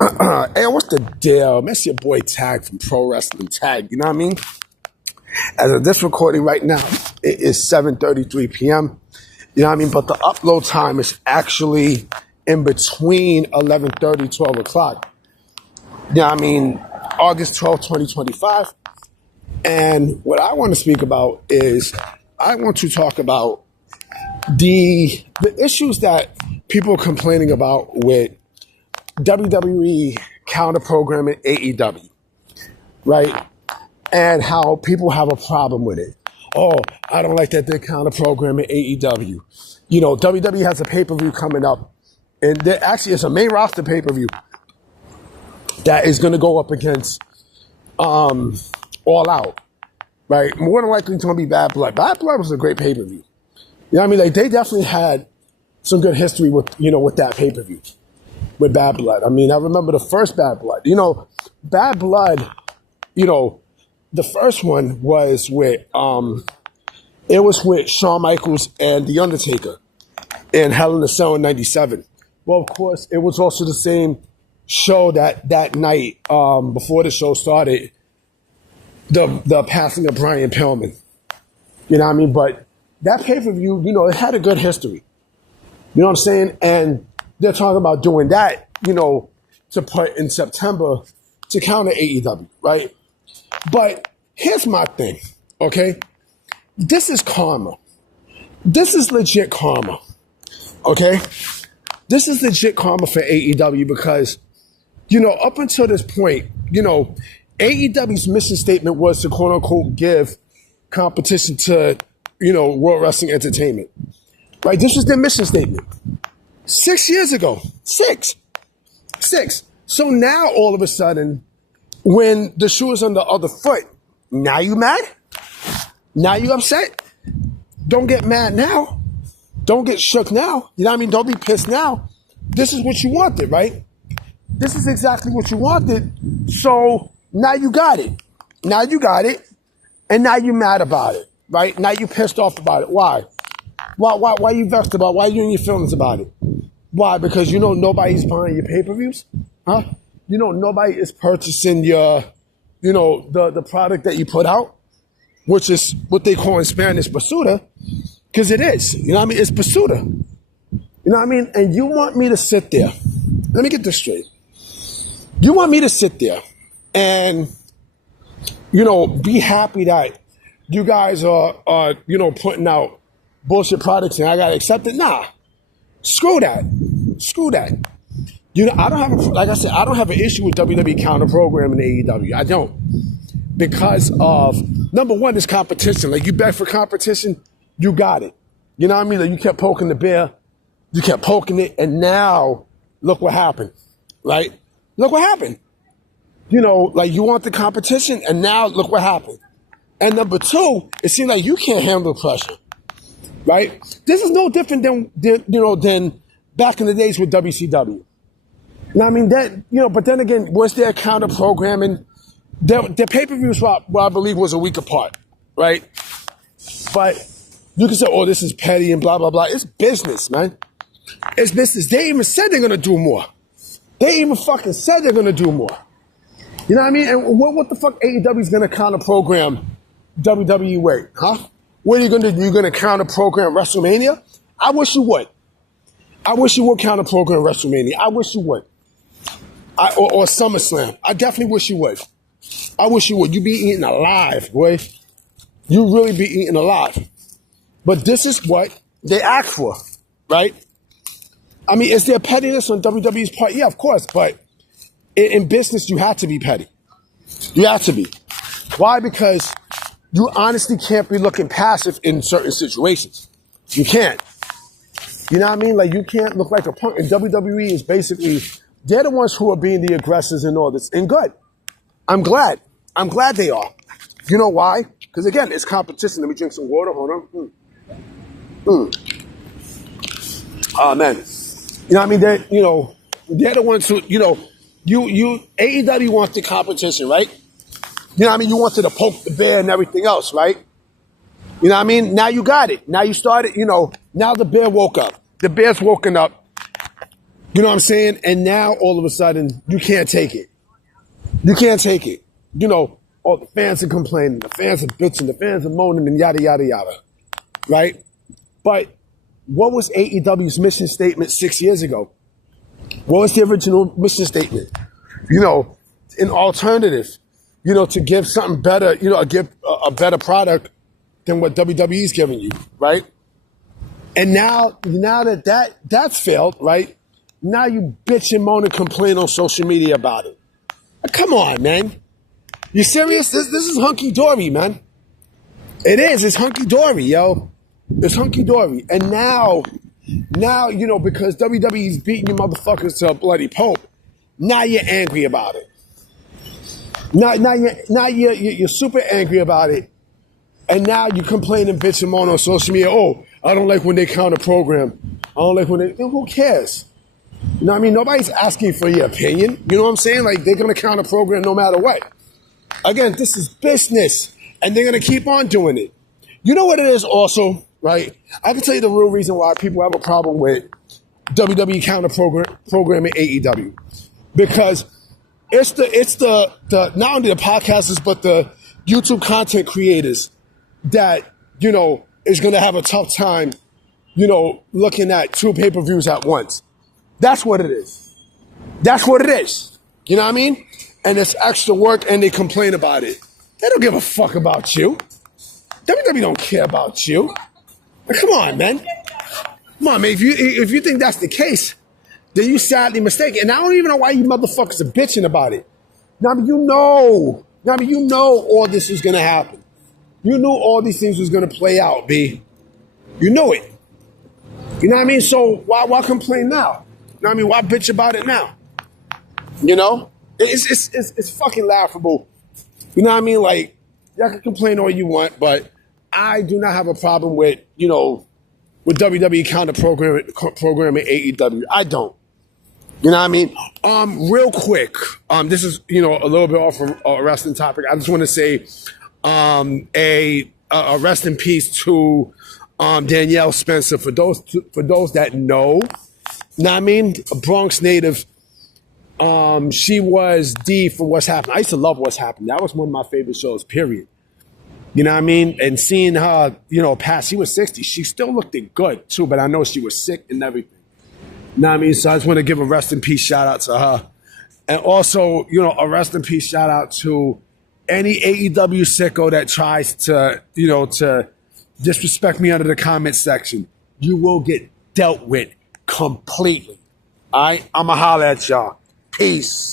Hey, what's the deal? That's your boy Tag from Pro Wrestling Tag. You know what I mean? As of this recording right now, it is 7:33 p.m. You know what I mean? But the upload time is actually in between 11:30, 12 o'clock. You know what I mean? August 12th, 2025. And what I want to speak about is I want to talk about the issues that people are complaining about with WWE counter programming AEW, right? And how people have a problem with it. Oh, I don't like that they're counter programming AEW. You know, WWE has a pay-per-view coming up, and there actually is a main roster pay-per-view that is going to go up against All Out, right? More than likely it's going to be Bad Blood. Bad Blood was a great pay-per-view. You know what I mean? Like, they definitely had some good history with that pay-per-view. With Bad Blood. I mean, I remember the first Bad Blood. You know, Bad Blood, the first one was with, it was with Shawn Michaels and The Undertaker in Hell in a Cell in 97. Well, of course, it was also the same show that night, before the show started, the passing of Brian Pillman. You know what I mean? But that pay-per-view, it had a good history. You know what I'm saying? And they're talking about doing that, to put in September to counter AEW, right? But here's my thing, okay? This is karma. This is legit karma, okay? This is legit karma for AEW because, up until this point, AEW's mission statement was to quote unquote give competition to, World Wrestling Entertainment, right? This was their mission statement. 6 years ago. Six. So now all of a sudden, when the shoe is on the other foot, now you mad? Now you upset? Don't get mad now. Don't get shook now. You know what I mean? Don't be pissed now. This is what you wanted, right? This is exactly what you wanted. So now you got it. Now you got it. And now you're mad about it, right? Now you pissed off about it. Why? Why you vexed about it? Why you in your feelings about it? Why? Because nobody's buying your pay-per-views? Huh? Nobody is purchasing your, the product that you put out, which is what they call in Spanish basura, because it is. You know what I mean? It's basura. You know what I mean? And you want me to sit there. Let me get this straight. You want me to sit there and, be happy that you guys are putting out bullshit products and I got to accept it? Nah. Screw that. I don't have, like I said, I don't have an issue with WWE counter programming AEW. I don't. Because of, number one, is competition. Like, you beg for competition, you got it. You know what I mean? Like, you kept poking the bear, you kept poking it, and now, look what happened, right? Look what happened. Like, you want the competition, and now look what happened. And number two, it seems like you can't handle pressure. Right? This is no different than back in the days with WCW. You know what I mean? But then again, was there counter programming? Their pay-per-views, I believe, was a week apart, right? But you can say, oh, this is petty and blah, blah, blah. It's business, man. It's business. They even said they're going to do more. They even fucking said they're going to do more. You know what I mean? And what the fuck AEW is going to counter program WWE with, huh? What are you going to do? You're going to counter program WrestleMania? I wish you would. I wish you would counter program WrestleMania. I wish you would. Or SummerSlam. I definitely wish you would. I wish you would. You be eaten alive, boy. You really be eaten alive. But this is what they asked for, right? I mean, is there pettiness on WWE's part? Yeah, of course. But in business, you have to be petty. You have to be. Why? Because you honestly can't be looking passive in certain situations. You can't. You know what I mean? Like, you can't look like a punk. And WWE is basically, they're the ones who are being the aggressors and all this. And good. I'm glad. I'm glad they are. You know why? Because, again, it's competition. Let me drink some water. Hold on. Oh, man. You know what I mean? They're the ones who, AEW wants the competition, right? You know what I mean? You wanted to poke the bear and everything else, right? You know what I mean? Now you got it. Now you started, now the bear woke up. The bear's woken up. You know what I'm saying? And now all of a sudden you can't take it. You can't take it. You know, all the fans are complaining, the fans are bitching, the fans are moaning, and yada, yada, yada. Right? But what was AEW's mission statement 6 years ago? What was the original mission statement? You know, an alternative, you know, to give something better, you know, give a better product than what WWE's giving you, right? And now that's failed, right? Now you bitch and moan and complain on social media about it. Come on, man. You serious? This is hunky-dory, man. It is. It's hunky-dory, yo. It's hunky-dory. And now, you know, because WWE's beating you motherfuckers to a bloody pulp, now you're angry about it. Now you're super angry about it. And now you complain and bitch and moan on social media. Oh, I don't like when they counter program. I don't like when they... Who cares? You know what I mean? Nobody's asking for your opinion. You know what I'm saying? Like, they're going to counter program no matter what. Again, this is business. And they're going to keep on doing it. You know what it is also, right? I can tell you the real reason why people have a problem with WWE counter programming AEW. Because it's the not only the podcasters, but the YouTube content creators that, you know, is going to have a tough time, you know, looking at 2 pay-per-views at once. That's what it is. That's what it is. You know what I mean? And it's extra work and they complain about it. They don't give a fuck about you. WWE don't care about you. Come on, man. Come on, man. If you think that's the case, then you sadly mistaken. And I don't even know why you motherfuckers are bitching about it. Now, you know all this is going to happen. You knew all these things was going to play out, B. You knew it. You know what I mean? So why complain now? You know what I mean? Why bitch about it now? You know? It's fucking laughable. You know what I mean? Like, y'all can complain all you want, but I do not have a problem with, you know, with WWE counter programming AEW. I don't. You know what I mean? Real quick, this is, you know, a little bit off of a wrestling topic. I just want to say a rest in peace to Danielle Spencer. For those that know what I mean? A Bronx native. She was D for What's Happening. I used to love What's Happening. That was one of my favorite shows, period. You know what I mean? And seeing her, you know, pass, she was 60. She still looked good, too, but I know she was sick and everything. You know what I mean? So I just want to give a rest in peace shout out to her. And also, you know, a rest in peace shout out to any AEW sicko that tries to, you know, to disrespect me under the comment section. You will get dealt with completely. All right? I'ma holler at y'all. Peace.